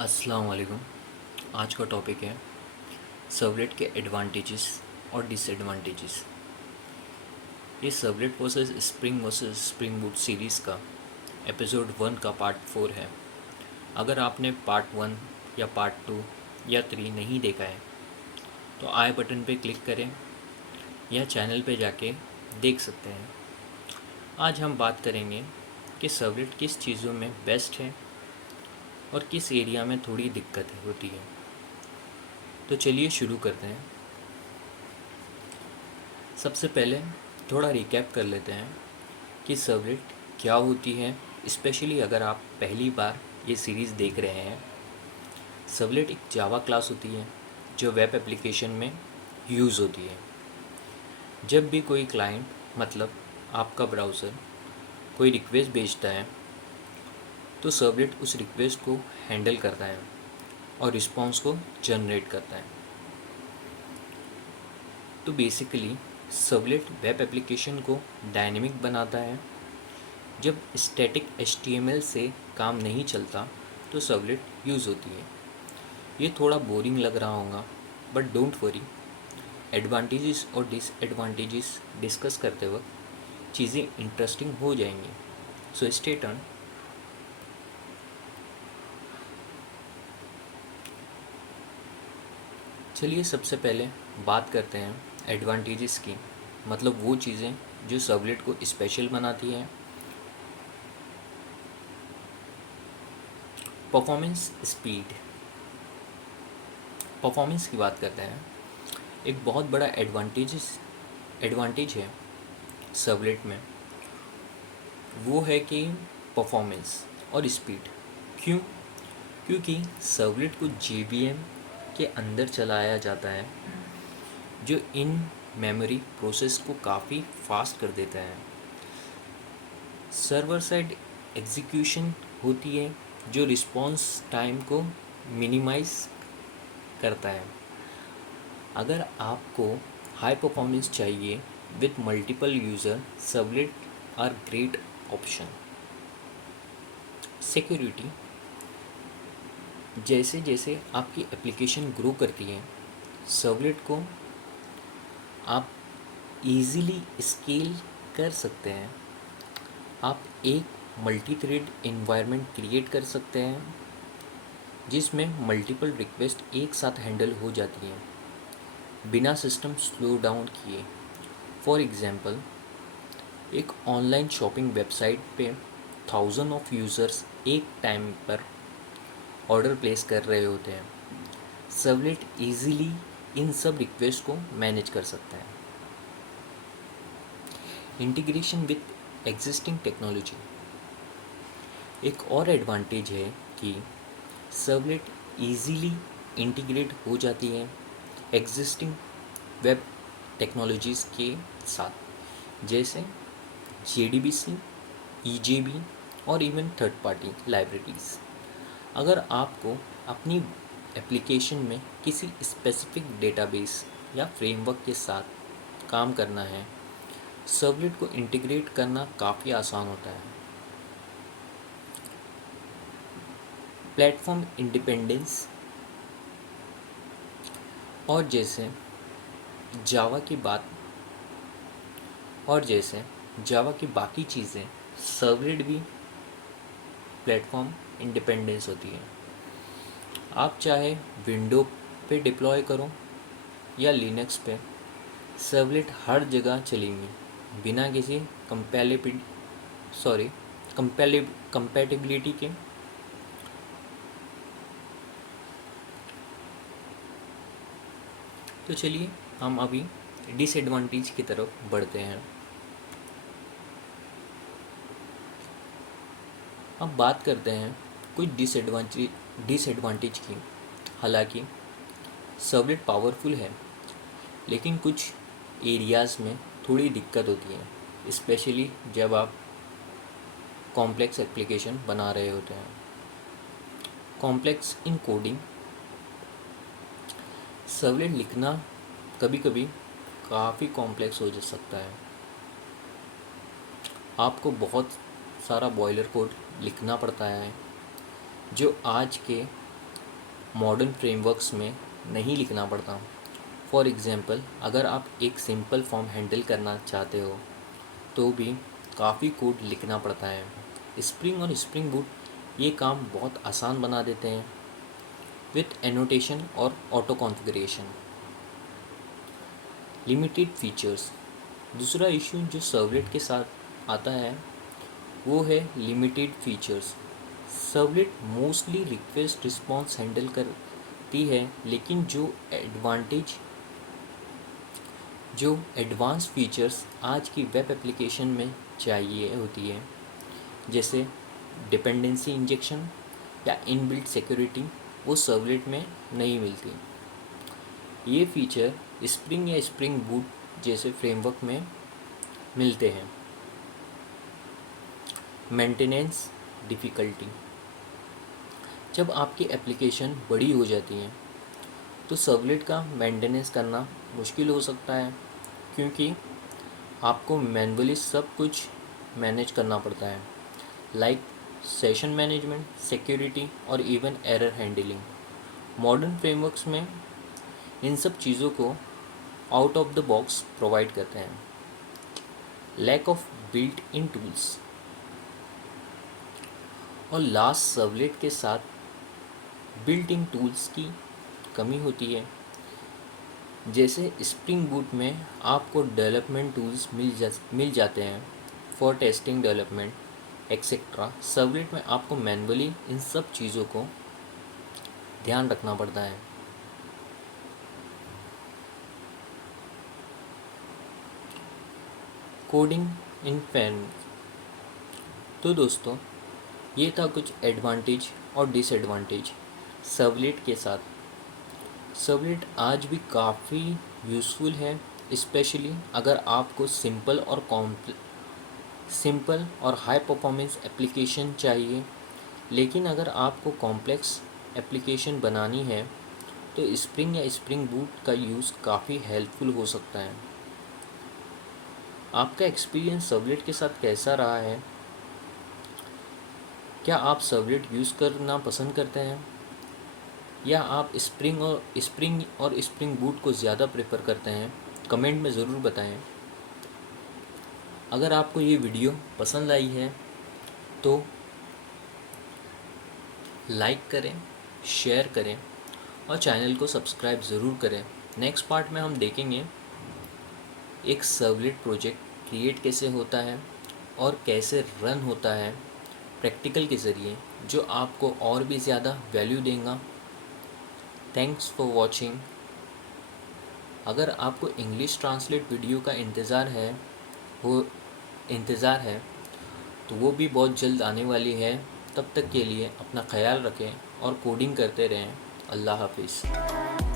अस्सलाम वालेकुम। आज का टॉपिक है सर्वलेट के एडवांटेजेस और डिसएडवांटेजेस। ये servlet versus spring boot series का एपिसोड 1 का पार्ट 4 है। अगर आपने पार्ट 1 या पार्ट 2 या 3 नहीं देखा है तो आई बटन पे क्लिक करें या चैनल पे जाके देख सकते हैं। आज हम बात करेंगे कि सर्वलेट किस चीज़ों में बेस्ट है और किस एरिया में थोड़ी दिक्कत होती है। तो चलिए शुरू करते हैं। सबसे पहले थोड़ा रिकैप कर लेते हैं कि सर्वलेट क्या होती है, स्पेशली अगर आप पहली बार ये सीरीज़ देख रहे हैं। सर्वलेट एक जावा क्लास होती है जो वेब एप्लीकेशन में यूज़ होती है। जब भी कोई क्लाइंट मतलब आपका ब्राउज़र कोई रिक्वेस्ट भेजता है तो सर्वलेट उस रिक्वेस्ट को हैंडल करता है और रिस्पॉन्स को जनरेट करता है। तो बेसिकली सर्वलेट वेब एप्लीकेशन को डायनेमिक बनाता है। जब स्टैटिक HTML से काम नहीं चलता तो सर्वलेट यूज़ होती है। ये थोड़ा बोरिंग लग रहा होगा बट डोंट वरी, एडवांटेजेस और डिसएडवांटेजेस डिस्कस करते वक्त चीज़ें इंटरेस्टिंग हो जाएंगी। So stay turn. चलिए सबसे पहले बात करते हैं एडवांटेजेस की, मतलब वो चीज़ें जो सर्वलेट को स्पेशल बनाती हैं। परफॉर्मेंस स्पीड, परफॉर्मेंस की बात करते हैं। एक बहुत बड़ा एडवांटेज है सर्वलेट में, वो है कि परफॉर्मेंस और स्पीड। क्यों? क्योंकि सर्वलेट को JVM के अंदर चलाया जाता है जो इन मेमोरी प्रोसेस को काफ़ी फास्ट कर देता है। सर्वर साइड एग्जीक्यूशन होती है जो रिस्पॉन्स टाइम को मिनिमाइज करता है। अगर आपको हाई परफॉर्मेंस चाहिए with multiple user, servlet are great option. Security, जैसे जैसे आपकी एप्लीकेशन ग्रो करती है सर्वलेट को आप इजीली स्केल कर सकते हैं। आप एक मल्टी थ्रेड इन्वायरमेंट क्रिएट कर सकते हैं जिसमें मल्टीपल रिक्वेस्ट एक साथ हैंडल हो जाती हैं बिना सिस्टम स्लो डाउन किए। फॉर एग्ज़ाम्पल, एक ऑनलाइन शॉपिंग वेबसाइट पे थाउजेंड ऑफ यूज़र्स एक टाइम पर ऑर्डर प्लेस कर रहे होते हैं। सर्वलेट इजीली इन सब रिक्वेस्ट को मैनेज कर सकता है। इंटीग्रेशन विथ एग्जिस्टिंग टेक्नोलॉजी, एक और एडवांटेज है कि सर्वलेट इजीली इंटीग्रेट हो जाती है एग्जिस्टिंग वेब टेक्नोलॉजीज़ के साथ, जैसे JDBC, EJB और इवन थर्ड पार्टी लाइब्रेरीज़। अगर आपको अपनी एप्लीकेशन में किसी स्पेसिफिक डेटाबेस या फ्रेमवर्क के साथ काम करना है, सर्वलेट को इंटीग्रेट करना काफ़ी आसान होता है। प्लेटफॉर्म इंडिपेंडेंस, और जैसे जावा की बात और जैसे जावा की बाकी चीज़ें, सर्वलेट भी प्लेटफॉर्म इंडिपेंडेंस होती है। आप चाहे विंडो पे डिप्लॉय करो या लिनक्स पे, सर्वलेट हर जगह चलेंगी बिना किसी कंपैटिबिलिटी के। तो चलिए हम अभी डिसएडवांटेज की तरफ बढ़ते हैं। अब बात करते हैं कुछ डिसएडवांटेज की। हालांकि सर्वलेट पावरफुल है लेकिन कुछ एरियाज़ में थोड़ी दिक्कत होती है, स्पेशली जब आप कॉम्प्लेक्स एप्लीकेशन बना रहे होते हैं। कॉम्प्लेक्स इन कोडिंग, सर्वलेट लिखना कभी कभी काफ़ी कॉम्प्लेक्स हो जा सकता है। आपको बहुत सारा बॉयलर कोड लिखना पड़ता है जो आज के मॉडर्न फ्रेमवर्क्स में नहीं लिखना पड़ता। फॉर एग्ज़ाम्पल, अगर आप एक सिंपल फॉर्म हैंडल करना चाहते हो तो भी काफ़ी कोड लिखना पड़ता है। स्प्रिंग और स्प्रिंग बूट ये काम बहुत आसान बना देते हैं विथ एनोटेशन और ऑटो कॉन्फ़िगरेशन। Limited features. दूसरा इशू जो सर्वलेट के साथ आता है वो है limited features. Servlet mostly request response handle करती है, लेकिन जो एडवांस फीचर्स आज की वेब एप्लीकेशन में चाहिए होती है, जैसे डिपेंडेंसी इंजेक्शन या इनबिल्ट सिक्योरिटी, वो सर्वलेट में नहीं मिलती। ये फीचर स्प्रिंग या स्प्रिंग बूट जैसे फ्रेमवर्क में मिलते हैं। Maintenance difficulty. जब आपकी एप्लीकेशन बड़ी हो जाती है तो सर्वलेट का मेंटेनेंस करना मुश्किल हो सकता है, क्योंकि आपको मैन्युअली सब कुछ मैनेज करना पड़ता है, लाइक सेशन मैनेजमेंट, सिक्योरिटी और even error handling. Modern frameworks में इन सब चीज़ों को out of the box provide करते हैं। Lack of built in tools. और लास्ट, सर्वलेट के साथ बिल्ट इन टूल्स की कमी होती है। जैसे स्प्रिंग बूट में आपको डेवलपमेंट टूल्स मिल जाते हैं for testing, development etcetera. Servlet में आपको मैन्युअली इन सब चीज़ों को ध्यान रखना पड़ता है। Coding in fan. तो दोस्तों, ये था कुछ एडवांटेज और डिसएडवांटेज सर्वलेट के साथ। सर्वलेट आज भी काफ़ी यूज़फुल है, स्पेशली अगर आपको सिंपल और हाई परफॉर्मेंस एप्लीकेशन चाहिए। लेकिन अगर आपको कॉम्प्लेक्स एप्लीकेशन बनानी है तो स्प्रिंग या स्प्रिंग बूट का यूज़ काफ़ी हेल्पफुल हो सकता है। आपका एक्सपीरियंस सर्वलेट के साथ कैसा रहा है? क्या आप सर्वलेट यूज़ करना पसंद करते हैं, या आप स्प्रिंग और स्प्रिंग बूट को ज़्यादा प्रेफर करते हैं? कमेंट में ज़रूर बताएं। अगर आपको ये वीडियो पसंद आई है तो लाइक करें, शेयर करें और चैनल को सब्सक्राइब ज़रूर करें। नेक्स्ट पार्ट में हम देखेंगे एक सर्वलेट प्रोजेक्ट क्रिएट कैसे होता है और कैसे रन होता है प्रैक्टिकल के ज़रिए, जो आपको और भी ज़्यादा वैल्यू देगा। Thanks for watching. अगर आपको इंग्लिश ट्रांसलेट वीडियो का इंतज़ार है तो वो भी बहुत जल्द आने वाली है। तब तक के लिए अपना ख्याल रखें और कोडिंग करते रहें। अल्लाह हाफिज़।